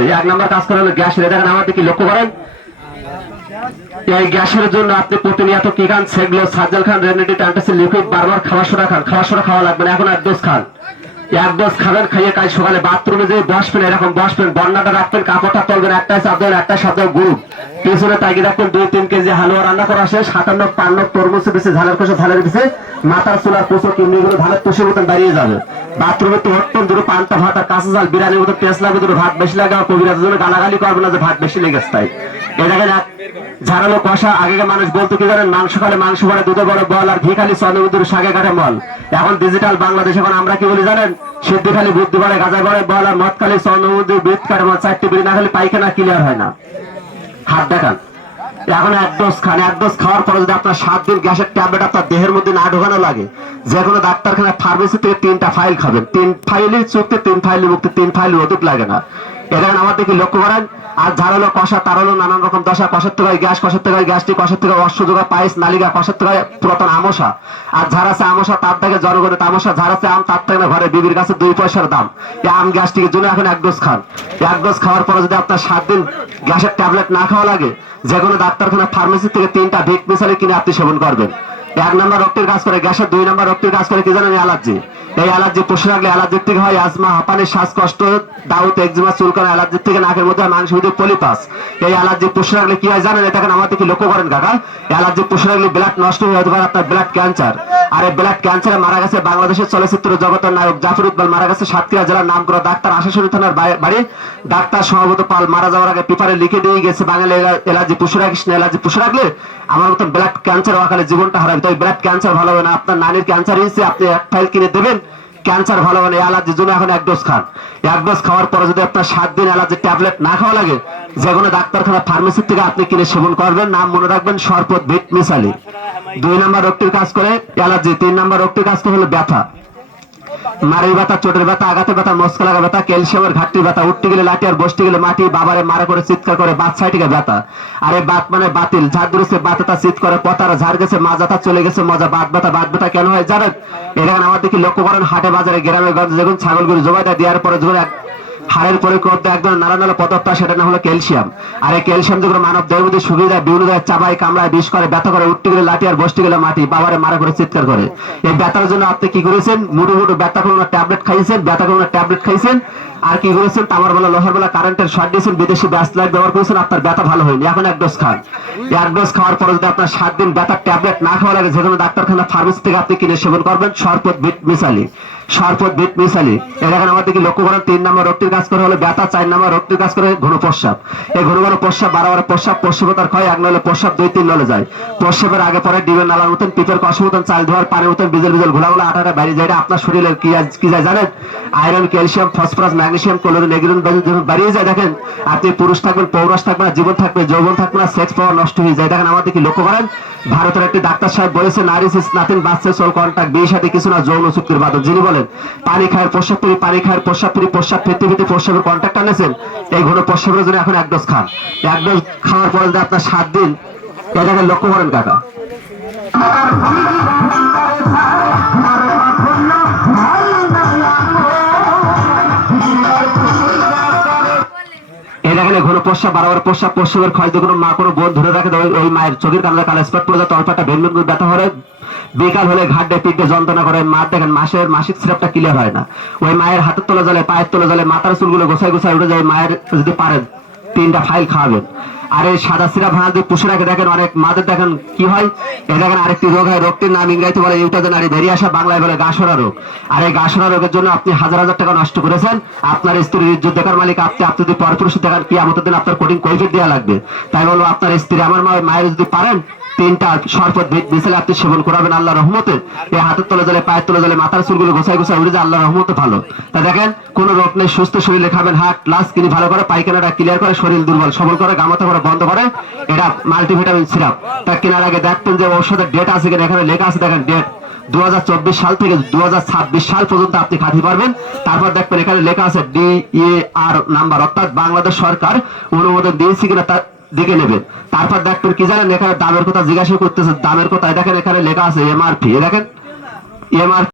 হবে। এক নাম্বার কাজ করা হলো লক্ষ্য করেন? এই গ্যাসের জন্য আপনি প্রতিনিয়ত কি খান? সেগুলো সাজ্জাল খান, রেনেডি ট্যান্টাসিল লিকুইড, বারবার খাওয়া খান। খাওয়া খাওয়া লাগবে না, এখন এক ডোজ খান। এক ডোজ খাবেন, খাইয়ে কাল সকালে বাথরুমে যে বসবেন এরকম বসবেন বন্যাটা রাখবেন, কাপড়টা তুলবেন, একটা শব্দ গ্রুপ পিছনে তাগিয়ে রাখবেন, দুই, তিন কেজি হালুয়া রান্না করা শেষ, সাতান্ন, পান্ন তরমুজ ঝালের কষে ঝালের পিছিয়ে মাথার চুলার পুষো কিডনিগুলো ধানের তুষের মতন দাঁড়িয়ে যাবে। বাথরুমে তো অত্যন্ত দুটো পান্তা ভাত কাঁচা জাল, বিরিয়ানির মতো টেস্ট লাগবে দুটো ভাত বেশি লাগে আর কবিরাজের জন্য গালাগালি করবে না যে ভাত বেশি লেগেছে তাই। দেখেন ঝাড়ালো কষা, আগেকার মানুষ বলতো কি জানেন, মাংস খালে মাংস পরে দুধে বড় বল আর ঘি খালি চন্দ্রবুদ্ধুর শাকে কাটে মল। এখন ডিজিটাল বাংলাদেশ, এখন আমরা কি বলি জানেন, সিদ্ধি খালি বুদ্ধি বাড়ে গাজা বাড়ে বল আর মদ খালি চন্দ্রবুদ্ধির বৃত কাটে মল, চারটি বিড়ি না খালি পাইখানা ক্লিয়ার হয় না। হাত দেখান। এখন এক ডোজ খান, এক ডোজ খাওয়ার পরে যদি আপনার সাত দিন গ্যাসের ট্যাবলেট আপনার দেহের মধ্যে না ঢোকানো লাগে যে কোনো ডাক্তারখানায় ফার্মেসি থেকে তিনটা ফাইল খাবেন। তিন ফাইলের চুক্তি, তিন ফাইলের মুক্তি, তিন ফাইল অধিক লাগে না। এটা দেখি লক্ষ্য করেন? আর ঝাড়ালো কষা তারালো নানান রকম দশা। কষার থেকে হয় গ্যাস থেকে হয় গ্যাসটি কষার থেকে অশ্ব যোগা পায়েস নালিকা কষার থেকে হয় পুরাতন আমসা। আর ঝাড়াছে আমসা, তার থেকে জনগণের তামসা। ঝাড়াছে আম, তার থেকে ঘরে বিবির কাছে দুই পয়সার দাম। এই আম গ্যাসটির জন্য এখন এক ডোজ খান। এক ডোজ খাওয়ার পরে যদি আপনার সাত দিন গ্যাসের ট্যাবলেট না খাওয়া লাগে যে কোনো ডাক্তারখানা ফার্মেসি থেকে তিনটা ভিক মিশালে কিনে আপনি সেবন করবেন। এক নম্বর রক্তের কাজ করে, গ্যাসের দুই নম্বর রক্তের কাজ করে, কি জানেন অ্যালার্জি? এই অ্যালার্জি পুষে রাখলে অ্যালার্জির থেকে হয় আজমা, হাঁপানি, শ্বাসকষ্ট দাউত একজিমা চুলকানো, অ্যালার্জির থেকে নাকের মধ্যে মাংস ভিতরে পলিপাস। এই অ্যালার্জি পুষে রাখলে কি হয় জানেন, এটা আমাদের কি লক্ষ্য করেন কাকা? অ্যালার্জি পুষে রাখলে ব্লাড নষ্ট হয়ে যেতে পারে আপনার ব্লাড ক্যান্সার আর ব্লাড ক্যান্সারে মারা গেছে বাংলাদেশের চলচ্চিত্র জগতের নায়ক জাফর ইকবাল, মারা গেছে সাতক্ষীরা জেলার নাম করা ডাক্তার আশাশুনি থানার বাড়ি- ডাক্তার সভাপত পাল মারা যাওয়ার আগে পেপারে লিখে দিয়ে গেছে, বাঙালি অ্যালার্জি পুষে রাখিস না অ্যালার্জি পুষে রাখলে আমার মতো ব্লাড ক্যান্সার ওখানে জীবনটা হারাবে। তাই ব্লাড ক্যান্সার ভালো হবে না, আপনার নানির ক্যান্সার হয়েছে, আপনি এক ফাইল কিনে দেবেন, ক্যান্সার ভালো হবে না অ্যালার্জির জন্য এখন এক ডোজ খান। এক ডোজ খাওয়ার পরে যদি আপনার সাত দিন অ্যালার্জির ট্যাবলেট না খাওয়া লাগে যে কোনো ডাক্তারখানা ফার্মেসি থেকে আপনি কিনে সেবন করবেন। নাম মনে রাখবেন, সরপত ভিট মিসালি। দুই নম্বর রোগটির কাজ করে, অ্যালার্জি। তিন নম্বর রোগটির কাজ করে হলো ব্যথা। মারির ব্যথা, চোটের ব্যথা, আঘাতের ব্যথা মস্কা লাগা ব্যথা, ক্যালসিয়ামের ঘাটতির ব্যথা, উঠতে গেলে লাঠি আর বসতে গেলে মাটি, বাবারে মারা করে চিৎকার করে, বাত সাইটিকে ব্যথা। আরে বাত মানে বাতিল। ঝাড় ধরেছে বাতাটা চিৎ করে পতারা ঝাড় গেছে মাজাটা চলে গেছে, মজা, বাত ব্যথা বাত ব্যথা কেন হয়? জানেন? এখানে আমার দেখি লক্ষ্য করেন, হাটে, বাজারে, গ্রামে, গঞ্জে যখন ছাগলগুলো জবাইটা দেওয়ার পরে যখন এক হাড়ের পরিকর্তে একদম নানা নানা পদার্থ, সেটা না হলো ক্যালসিয়াম। আর এই ক্যালসিয়াম যখন মানব দেহের মধ্যে সুবিধা বিভিন্ন জায়গায় চাবাই কামড়ায়, বিষ করে, ব্যথা করে, উঠতে গেলে লাঠি আর বসতে গেলে মাটি, বাবারে মারা করে চিৎকার করে। এই ব্যথার জন্য আপনি কি করেছেন? মুটু মুটু ব্যথা কোনো ট্যাবলেট খাইছেন ব্যথা কোনো ট্যাবলেট খাইছেন। আর কি করেছেন? তামার বেলা, লোহার বেলা কারেন্টের শর্ট দিয়েছেন, বিদেশি ব্যাস লাইট ব্যবহার করেছেন, আপনার ব্যথা ভালো হয়নি। এখন এক ডোজ খান। এক ডোজ খাওয়ার পরে যদি আপনার সাত দিন ব্যথার ট্যাবলেট না খাওয়া লাগে যে কোনো ডাক্তারখানা ফার্মেসি থেকে আপনি কিনে সেবন করবেন, সরপত বিট সরপত বিট মিসালি এর এখন আমাদের লক্ষ্য করেন, তিন নম্বর রোগটির কাজ করে হলো ব্যথা, চার নম্বর রোগটির কাজ করে ঘন প্রস্রাব এই ঘন ঘন প্রস্রাব বারবার প্রস্রাব, প্রস্রাবতার ক্ষয়, এক নলে প্রস্রাব, দুই তিন নলে যায়। প্রস্রাবের আগে পরে ডিমের নালার মতন পিপের কষ মতন, চাল ধোয়ার পানির মতন বিজল বিজল ঘোলাগুলো আটাটা বাইরে যায়। আপনার শরীরের কি কি যায় জানেন? Iron, calcium, phosphorus, magnesium, chlorine যখন বাড়িয়ে যায়। দেখেন, আপনি পুরুষ থাকবেন, পৌরুষ থাকবেন জীবন থাকবে, যৌবন থাকবে না সেক্স পাওয়ার নষ্ট হয়ে যায়। দেখেন, আমাদের কি লক্ষ্য করেন, ভারতের একটি ডাক্তার সাহেব বলেছে ইস নাথিং বাচ্চা সোল কন্ট্যাক্ট বিয়ের সাথে কিছু না, যৌন চুক্তির বাদক যিনি বলেন পানি খায় প্রস্রাব পরি পানি খায় প্রস্রাব পরি প্রস্রাব পেতে পেতে প্রস্রাবের কন্ট্যাক্ট আনেছেন? এই ঘন প্রস্রাবের জন্য এখন এক ডোজ খান। এক ডোজ খাওয়ার পরে আপনার সাত দিন এটাকে লক্ষ্য করেন কাকা। এই হলে ঘন পোষা, বারবার পোষা পশ্চিমের ক্ষয় কোনো মা কোনো বোন ধরে রাখে ওই- মায়ের চোখের কানে কালে স্পট পড়ে যায়, তলপাটা ভেন্ডুন ব্যথা করে। বিকাল হলে ঘাটে পিঠে যন্ত্রণা করে। মা দেখেন মাসের মাসিক সিরাপটা ক্লিয়ার হয় না। ওই মায়ের হাতের তোলা জলে পায়ের তোলা জলে মাথার চুলগুলো গোছায় গোছায় উঠে যায়। মায়ের যদি পারেন, তিনটা ফাইল খাওয়াবেন। আর এই সাদা সিরাপ ভাড়া দিয়ে পুষে রাখে দেখেন অনেক মাদের দেখেন কি হয়? এ দেখেন আরেকটি রোগ হয় রোগটির নাম ইংরেজিতে বলে ইউটাজেন আর বেরিয়ে আসা, বাংলায় বলে গাছরা রোগ। আর এই গাছরা রোগের জন্য আপনি হাজার হাজার টাকা নষ্ট করেছেন। আপনার স্ত্রীর ইজ্জত দেখার মালিক আপনি আপনি যদি পরপুরুষ দেখার কি আমাদের দিন আপনার কঠিন কৈফিট দেওয়া লাগবে। তাই বলব, আপনার স্ত্রী আমার মায়ের যদি পারেন তিনটা শরবত বিছালে আপনি সেবন করাবেন আল্লাহ রহমতে। এই হাতের তলে জলে, পায়ের তলে জলে মাথার চুলগুলো গোছায় গোছায় উড়ে যায় আল্লাহ রহমতে ভালো। তা দেখেন, কোন রোগ নেই, সুস্থ শরীরে খাবেন, হাট লাস কিনি ভালো করে, পায়খানাটা ক্লিয়ার করে, শরীর দুর্বল, সবল করে, গামাতা করে বন্ধ করে, এটা মাল্টিভিটামিন সিরাপ তা কেনার আগে দেখতেন যে ঔষধের ডেট আছে কিনা, এখানে লেখা আছে, দেখেন ডেট দু হাজার চব্বিশ সাল থেকে দু হাজার ছাব্বিশ সাল পর্যন্ত আপনি খাতে পারবেন। তারপর দেখবেন এখানে লেখা আছে ডি এ আর নাম্বার অর্থাৎ বাংলাদেশ সরকার অনুমোদন দিয়েছে কিনা তার দিকে নেবে। তারপর ডাক্তার কি জানেন? এখানে দামের কথা জিজ্ঞাসা করতেছে। দামের কথা দেখেন এখানে লেখা আছে এমআরপি দেখেন? এমআরপি